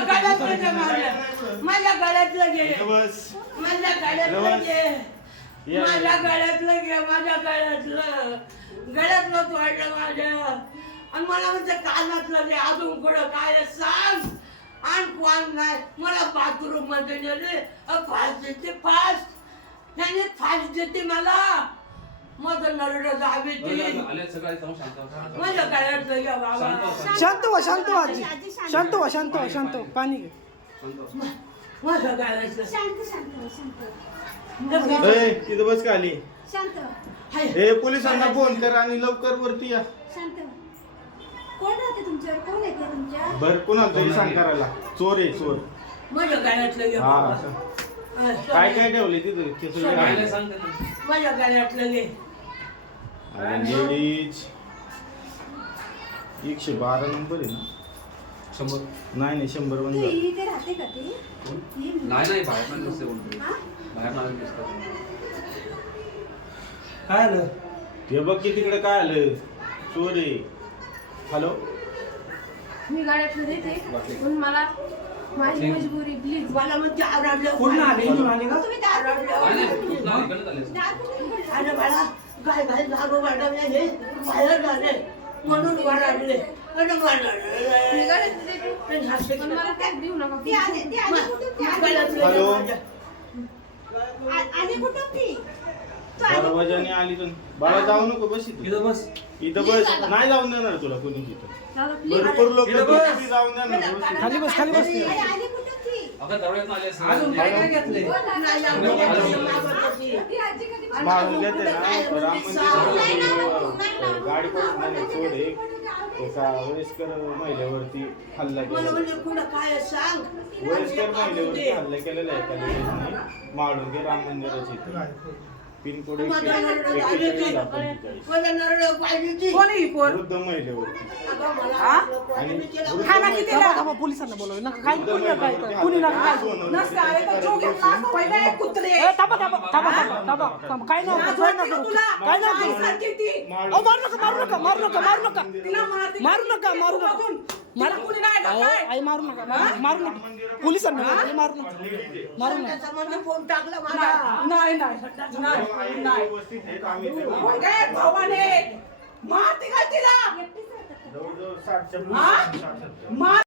गळ्यातलं घे माझ्या. गळ्यातलं घे. माझ्या गळ्यातलं. घे. माझ्या गळ्यातलं घे माझ्या गळ्यातलं. गळ्यातलं तोडलं माझ्या. आणि मला म्हणजे कानातलं घे अजून कुठं काय सांग. आणि कोण नाही. मला बाथरूममध्ये नेले. फास देते फास. त्याने फास देते मला. नरड आले शांत व्हा. बाबा? शांत व्हा. शांत आजी. शांत व्हा शांत व्हा शांत व्हा पाणी घे. शांत व्हा. माझ्या गळ्यातलं शांत शांत हो, शांत ए, तिथं बस खाली शांत. हाय. ए पोलिसांना फोन कर आणि लवकर वरती या. शांत. कोण राहते तुमच्यावर? कोण येते तुमच्या? बर कोणाला तरी सांग करायला. चोर आहे चोर. माझ्या घे हा बाबा? असं. हा, काय काय ठेवले तिथे? खिचडी काय. सांगते. माझ्या गळ्यातलं घे लेडीज एकशे बारा नंबर आहे ना? शंभर. नाही नाही शंभर ती बंद इथे राहते का ती? ही मुलगी. नाही नाही बाहेर नाही दिसते कोणतरी. हा? बाहेर नाही दिसत. काय आलं? हे बघ की तिकडे काय आलं. चोर आहे. हॅलो मी गाड्यातलं देते पण मला माझी मजबुरी प्लीज मला म्हणजे आरामलं पूर्ण आले? इथून आले का? तुम्ही दार नाही नाही आले दार गाई भाइ बाबोबाट यही बाहिर जाने म्हणून वडाडले. आणि वडाडले. आली पण बाळा जाऊ नको बस इथं. बस. इथं बस. नाही जाऊन देणार तुला कोणी तिथं. खाली बस खाली बस. अगं आले. अजून काय काय घेतलंय म्हणजे. गाडी नाही एक एका वयस्कर महिलेवरती हल्ला मला केला म्हणजे कुठं काय आहे सांग वयस्कर महिलेवरती हल्ला केलेला आहे एका लेडीजने माळुंगे राम मंदिराच्या इथे पिनकोड ती. ती. कोण ही वृद्ध महिलेवरती. हा? पोलिसांना बोलव नका काय कुणी नका काय कुणी नका काय नसतं, अरे पण जो घेतला असता पहिले कुत्रे. ए, थांबा थांबा थांबा थांबा थांबा थांबा. काय काय नको करू. काय करू. अहो, मारू नका मारू नका मारू नका मारू नका. मारू नका मारू नका. मारू. अहो, आई मारू नका मारू- मारू नका. पोलिसांना बोलवा, आई मारू नका. मारू नका. त्याचा म्हणजे फोन टाकला मला. नाही नाही नाही नाही व्यवस्थित आहे, आम्ही ते- भावाने. मारते का तिला? जवळजवळ साठच्या हा? साठ- मार